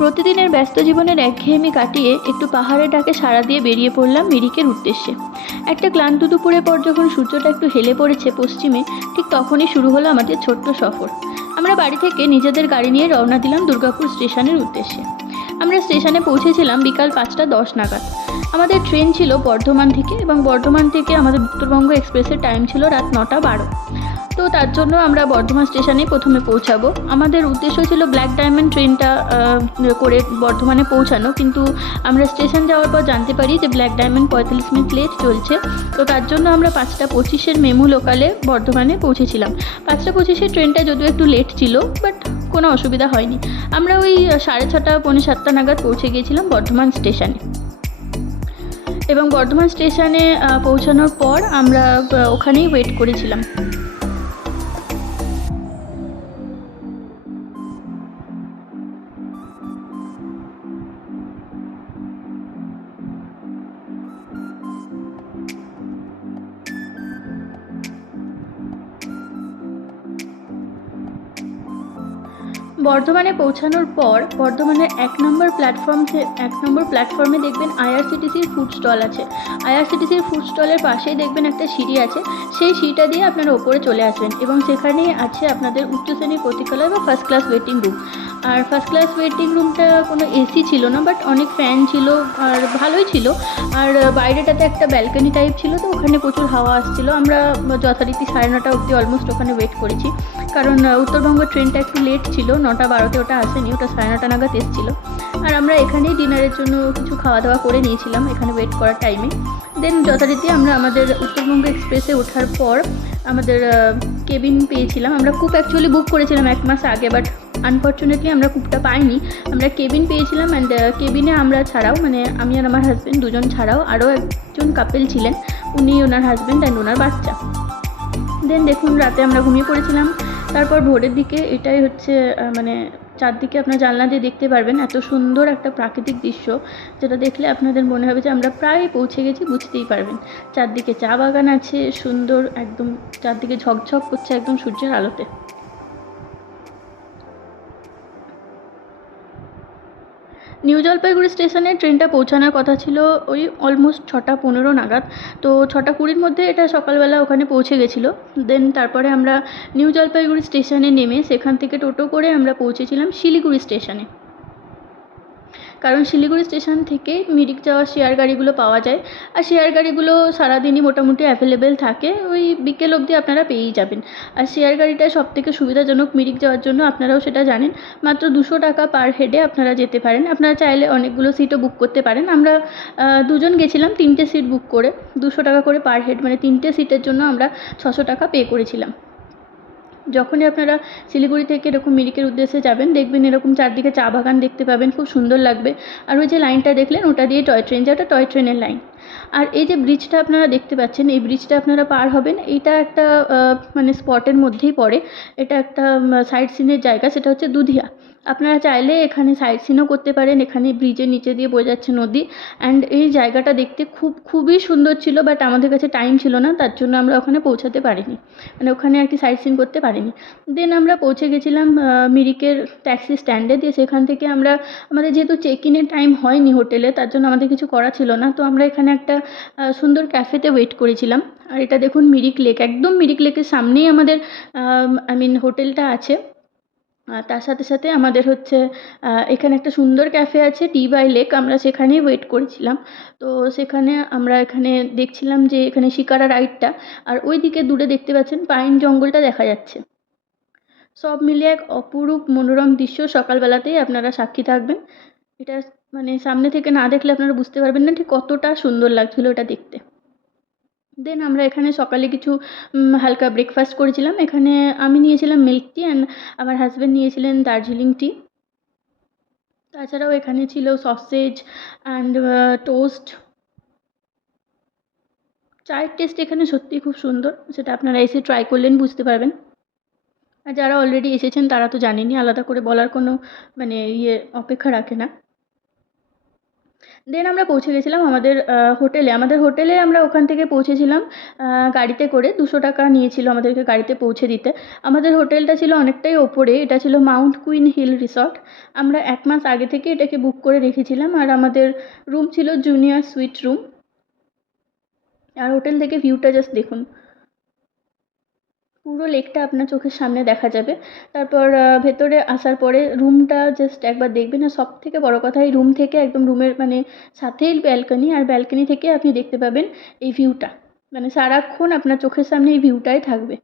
প্রতিদিনের ব্যস্ত জীবনের একঘেয়েমি কাটিয়ে একটু পাহাড়ের ডাকে সাড়া দিয়ে বেরিয়ে পড়লাম মিরিকের উদ্দেশ্যে। একটা ক্লান্ত দুপুরের পর যখন সূর্যটা একটু হেলে পড়েছে পশ্চিমে, ঠিক তখনই শুরু হলো আমাদের ছোট্ট সফর। আমরা বাড়ি থেকে নিজেদের গাড়ি নিয়ে রওনা দিলাম দুর্গাপুর স্টেশনের উদ্দেশ্যে। আমরা স্টেশনে পৌঁছেছিলাম বিকাল পাঁচটা দশ নাগাদ। আমাদের ট্রেন ছিল বর্ধমান থেকে এবং বর্ধমান থেকে আমাদের উত্তরবঙ্গ এক্সপ্রেসের টাইম ছিল রাত নটা বারো। তো তার জন্য আমরা বর্ধমান স্টেশনে প্রথমে পৌঁছাবো। আমাদের উদ্দেশ্য ছিল ব্ল্যাক ডায়মন্ড ট্রেনটা করে বর্ধমানে পৌঁছানো। কিন্তু আমরা স্টেশন যাওয়ার পর জানতে পারি যে ব্ল্যাক ডায়মন্ড পঁয়তাল্লিশ মিনিট লেট চলছে। তো তার জন্য আমরা পাঁচটা পঁচিশের মেমু লোকালে বর্ধমানে পৌঁছেছিলাম। পাঁচটা পঁচিশের ট্রেনটা যদিও একটু লেট ছিল বাট কোনো অসুবিধা হয়নি। আমরা ওই সাড়ে ছটা, পৌনে সাতটা নাগাদ পৌঁছে গিয়েছিলাম বর্ধমান স্টেশনে। এবং বর্ধমান স্টেশনে পৌঁছানোর পর আমরা ওখানেই ওয়েট করেছিলাম। বর্ধমানে পৌঁছানোর পর বর্ধমানের এক নম্বর প্ল্যাটফর্ম এক নম্বর প্ল্যাটফর্মে দেখবেন আইআরসিটিসির ফুড স্টল আছে। আইআরসিটিসির ফুড স্টলের পাশেই দেখবেন একটা সিঁড়ি আছে। সেই সিঁড়িটা দিয়ে আপনারা ওপরে চলে আসবেন এবং সেখানেই আছে আপনাদের উচ্চ শ্রেণির প্রতীক্ষালয় বা ফার্স্ট ক্লাস ওয়েটিং রুম আর ফার্স্ট ক্লাস ওয়েটিং রুমটা কোনো এসি ছিল না বাট অনেক ফ্যান ছিল আর ভালোই ছিল। আর বাইরেটাতে একটা ব্যালকনি টাইপ ছিল, তো ওখানে প্রচুর হাওয়া আসছিল। আমরা যথারীতি সাড়ে নটা অবধি অলমোস্ট ওখানে ওয়েট করেছি। কারণ উত্তরবঙ্গ ট্রেনটা একটু লেট ছিল, নটা বারোতে ওটা আসেনি, ওটা সাড়ে নটা নাগাদ এসেছিল। আর আমরা এখানেই ডিনারের জন্য কিছু খাওয়া দাওয়া করে নিয়েছিলাম, এখানে ওয়েট করার টাইমে দেন যথারীতি আমরা আমাদের উত্তরবঙ্গ এক্সপ্রেসে ওঠার পর আমাদের কেবিন পেয়েছিলাম। আমরা কুপ অ্যাকচুয়ালি বুক করেছিলাম এক মাস আগে বাট আনফর্চুনেটলি আমরা কুপটা পাইনি। আমরা কেবিন পেয়েছিলাম অ্যান্ড কেবিনে আমরা ছাড়াও মানে আমি আর আমার হাজব্যান্ড দুজন ছাড়াও আরও একজন কাপেল ছিলেন। উনি ওনার হাজব্যান্ড অ্যান্ড ওনার বাচ্চা। দেন দেখুন, রাতে আমরা ঘুমিয়ে পড়েছিলাম। তারপর ভোরের দিকে এটাই হচ্ছে মানে চারদিকে আপনার জানলা দিয়ে দেখতে পারবেন এত সুন্দর একটা প্রাকৃতিক দৃশ্য, যেটা দেখলে আপনাদের মনে হবে যে আমরা প্রায় পৌঁছে গেছি, বুঝতেই পারবেন। চারদিকে চা বাগান আছে, সুন্দর, একদম চারদিকে ঝকঝক করছে একদম সূর্যের আলোতে। নিউ জলপাইগুড়ি স্টেশনে ট্রেনটা পৌঁছানোর কথা ছিল ওই অলমোস্ট ছটা পনেরো নাগাদ। তো ছটা কুড়ির মধ্যে এটা সকালবেলা ওখানে পৌঁছে গেছিল। দেন তারপরে আমরা নিউ জলপাইগুড়ি স্টেশনে নেমে সেখান থেকে টোটো করে আমরা পৌঁছেছিলাম শিলিগুড়ি স্টেশনে। কারণ শিলিগুড়ি স্টেশন থেকে মিরিক যাওয়ার শেয়ার গাড়িগুলো পাওয়া যায়। আর শেয়ার গাড়িগুলো সারাদিনই মোটামুটি অ্যাভেলেবেল থাকে। ওই বিকেল অবধি আপনারা পেয়েই যাবেন। আর শেয়ার গাড়িটা সব থেকে সুবিধাজনক মিরিক যাওয়ার জন্য আপনারাও সেটা জানেন। মাত্র দুশো টাকা পার হেডে আপনারা যেতে পারেন। আপনারা চাইলে অনেকগুলো সিটও বুক করতে পারেন। আমরা দুজন গেছিলাম তিনটে সিট বুক করে। দুশো টাকা করে পার হেড মানে তিনটে সিটের জন্য আমরা ছশো টাকা পে করেছিলাম। যখনই আপনারা শিলিগুড়ি থেকে এরকম মিরিকের উদ্দেশ্যে যাবেন, দেখবেন এরকম চারদিকে চা বাগান দেখতে পাবেন, খুব সুন্দর লাগবে। আর ওই যে লাইনটা দেখলেন, ওটা দিয়ে টয় ট্রেন যায় ওটা টয় ট্রেনের লাইন। আর এই যে ব্রিজটা আপনারা দেখতে পাচ্ছেন, এই ব্রিজটা আপনারা পার হবেন, এইটা একটা মানে স্পটের মধ্যেই পড়ে। এটা একটা সাইড সিনের জায়গা, সেটা হচ্ছে দুধিয়া। আপনারা চাইলে এখানে সাইড সিনও করতে পারেন, এখানে ব্রিজের নিচে দিয়ে বয়ে যাচ্ছে নদী। অ্যান্ড এই জায়গাটা দেখতে খুব, খুবই সুন্দর ছিল বাট আমাদের কাছে টাইম ছিল না, তার জন্য আমরা ওখানে পৌঁছাতে পারিনি। মানে ওখানে আর কি সাইড সিন করতে পারিনি। দেন আমরা পৌঁছে গেছিলাম মিরিকের ট্যাক্সি স্ট্যান্ডে দিয়ে সেখান থেকে আমরা, আমাদের যেহেতু চেক ইনের টাইম হয়নি হোটেলে তার জন্য আমাদের কিছু করা ছিল না। তো আমরা এখানে একটা আহ, সুন্দর ক্যাফেতে ওয়েট করেছিলাম। আর এটা দেখুন মিরিক লেক একদম মিরিক লেকের সামনেই আমাদের আই মিন হোটেলটা আছে। তার সাথে সাথে আমাদের হচ্ছে এখানে একটা সুন্দর ক্যাফে আছে টি বাই লেক আমরা সেখানেই ওয়েট করেছিলাম। তো সেখানে আমরা এখানে দেখছিলাম যে এখানে শিকারা রাইডটা আর ওই দিকে দূরে দেখতে পাচ্ছেন পাইন জঙ্গলটা দেখা যাচ্ছে। সব মিলিয়ে এক অপরূপ মনোরম দৃশ্য সকালবেলাতেই আপনারা সাক্ষী থাকবেন। এটা মানে সামনে থেকে না দেখলে আপনারা বুঝতে পারবেন না ঠিক কতটা সুন্দর লাগছিল এটা দেখতে। দেন আমরা এখানে সকালে কিছু হালকা ব্রেকফাস্ট করেছিলাম। এখানে আমি নিয়েছিলাম মিল্ক টি অ্যান্ড আমার হাজব্যান্ড নিয়েছিলেন দার্জিলিং টি তাছাড়াও এখানে ছিল সসেজ অ্যান্ড টোস্ট চায়ের টেস্ট এখানে সত্যিই খুব সুন্দর, সেটা আপনারা এসে ট্রাই করলেন, বুঝতে পারবেন। আর যারা অলরেডি এসেছেন তারা তো জানেনই, আলাদা করে বলার কোনো মানে ইয়ে অপেক্ষা রাখে না। দেন আমরা পৌঁছে গেছিলাম আমাদের হোটেলে আমাদের হোটেলে আমরা ওখান থেকে পৌঁছেছিলাম গাড়িতে করে। দুশো টাকা নিয়েছিল আমাদেরকে গাড়িতে পৌঁছে দিতে। আমাদের হোটেলটা ছিল অনেকটাই ওপরে। এটা ছিল মাউন্ট কুইন হিল রিসর্ট আমরা এক মাস আগে থেকে এটাকে বুক করে রেখেছিলাম। আর আমাদের রুম ছিল জুনিয়র সুইট রুম আর হোটেল থেকে ভিউটা জাস্ট দেখুন। পুরো লেকটা আপনার চোখের সামনে দেখা যাবে। তারপর ভেতরে আসার পরে রুমটা জাস্ট একবার দেখবেন। আর সব থেকে বড়ো কথা, এই রুম থেকে একদম রুমের মানে সাথেই ব্যালকনি আর ব্যালকনি থেকে আপনি দেখতে পাবেন এই ভিউটা মানে সারাক্ষণ আপনার চোখের সামনে এই ভিউটাই থাকবে।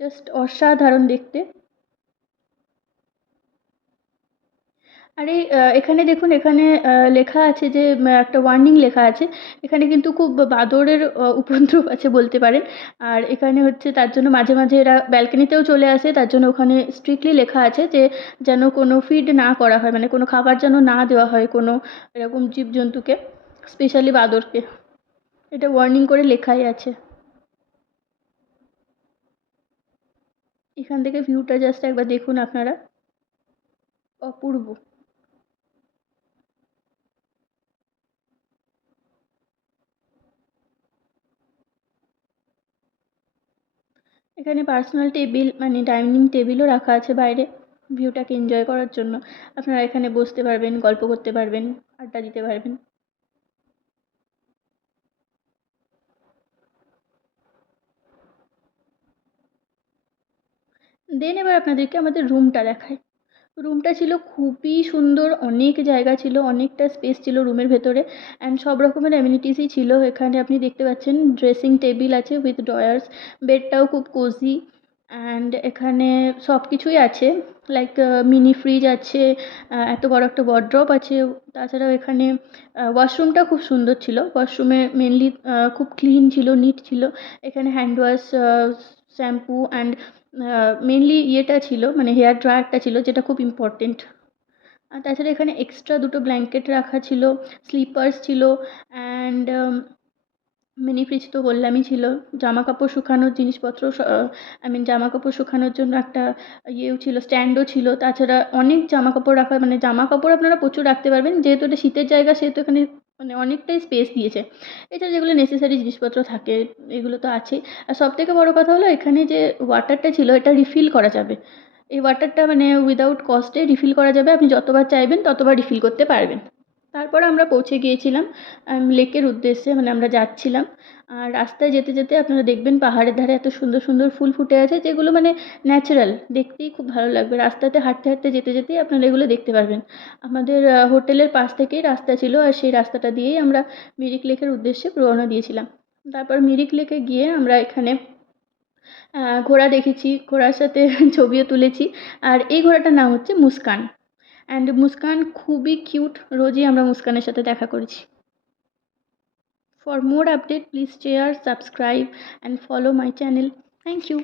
জাস্ট অসাধারণ দেখতে। আর এই এখানে দেখুন, এখানে লেখা আছে যে একটা ওয়ার্নিং লেখা আছে। এখানে কিন্তু খুব বাদরের উপদ্রব আছে বলতে পারেন। আর এখানে হচ্ছে তার জন্য মাঝে মাঝে এরা ব্যালকনিতেও চলে আসে। তার জন্য ওখানে স্ট্রিক্টলি লেখা আছে যে, যেন কোনো ফিড না করা হয়। মানে কোনো খাবার যেন না দেওয়া হয় কোনো এরকম জীবজন্তুকে স্পেশালি বাঁদরকে। এটা ওয়ার্নিং করে লেখাই আছে। এখান থেকে ভিউটা জাস্ট একবার দেখুন আপনারা। অপূর্ব। এখানে পার্সোনাল টেবিল মানে ডাইনিং টেবিলও রাখা আছে বাইরে ভিউটাকে এনজয় করার জন্য। আপনারা এখানে বসতে পারবেন, গল্প করতে পারবেন, আড্ডা দিতে পারবেন। দেন এবার আপনাদেরকে আমাদের রুমটা দেখাই। রুমটা ছিল খুবই সুন্দর, অনেক জায়গা ছিল, অনেকটা স্পেস ছিল রুমের ভেতরে অ্যান্ড সব রকমের অ্যামিনিটিসই ছিল। এখানে আপনি দেখতে পাচ্ছেন ড্রেসিং টেবিল আছে উইথ ড্রয়ার্স বেডটাও খুব কোজি অ্যান্ড এখানে সব কিছুই আছে। লাইক মিনি ফ্রিজ আছে এত বড় একটা ওয়ার্ড্রপ আছে। তাছাড়াও এখানে ওয়াশরুমটা খুব সুন্দর ছিল। ওয়াশরুমে মেনলি খুব ক্লিন ছিল নিট ছিল। এখানে hand wash shampoo and mainly ইয়েটা ছিল মানে হেয়ার ড্রায়ারটা ছিল যেটা খুব ইম্পর্টেন্ট আর তাছাড়া এখানে এক্সট্রা দুটো ব্ল্যাঙ্কেট রাখা ছিল স্লিপার্স ছিল অ্যান্ড মিনি ফ্রিজ তো বললামই ছিল। জামা কাপড় শুকানোর জিনিসপত্র আই মিন জামা কাপড় শুকানোর জন্য একটা ইয়েও ছিল স্ট্যান্ডও ছিল। তাছাড়া অনেক জামা কাপড় রাখা মানে জামা কাপড় আপনারা প্রচুর রাখতে পারবেন, যেহেতু এটা শীতের জায়গা, সেহেতু এখানে মানে অনেকটাই স্পেস দিয়েছে। এছাড়া যেগুলো নেসেসারি জিনিসপত্র থাকে, এগুলো তো আছেই। আর সব থেকে বড়ো কথা হলো, এখানে যে ওয়াটারটা ছিল, এটা রিফিল করা যাবে। এই ওয়াটারটা মানে উইদাউট কস্টে রিফিল করা যাবে। আপনি যতবার চাইবেন, ততবার রিফিল করতে পারবেন। তারপর আমরা পৌঁছে গিয়েছিলাম লেকের উদ্দেশ্যে মানে আমরা যাচ্ছিলাম। আর রাস্তায় যেতে যেতে আপনারা দেখবেন পাহাড়ের ধারে এত সুন্দর সুন্দর ফুল ফুটে আছে, যেগুলো মানে ন্যাচারাল দেখতেই খুব ভালো লাগবে। রাস্তাতে হাঁটতে হাঁটতে যেতে যেতেই আপনারা এগুলো দেখতে পারবেন। আমাদের হোটেলের পাশ থেকেই রাস্তা ছিল আর সেই রাস্তাটা দিয়েই আমরা মিরিক লেকের উদ্দেশ্যে রওনা দিয়েছিলাম। তারপর মিরিক লেকে গিয়ে আমরা এখানে ঘোড়া দেখেছি, ঘোড়ার সাথে ছবিও তুলেছি। আর এই ঘোড়াটার নাম হচ্ছে মুস্কান। অ্যান্ড মুস্কান খুবই কিউট রোজই আমরা মুস্কানের সাথে দেখা করেছি। For more update please share subscribe and follow my channel thank you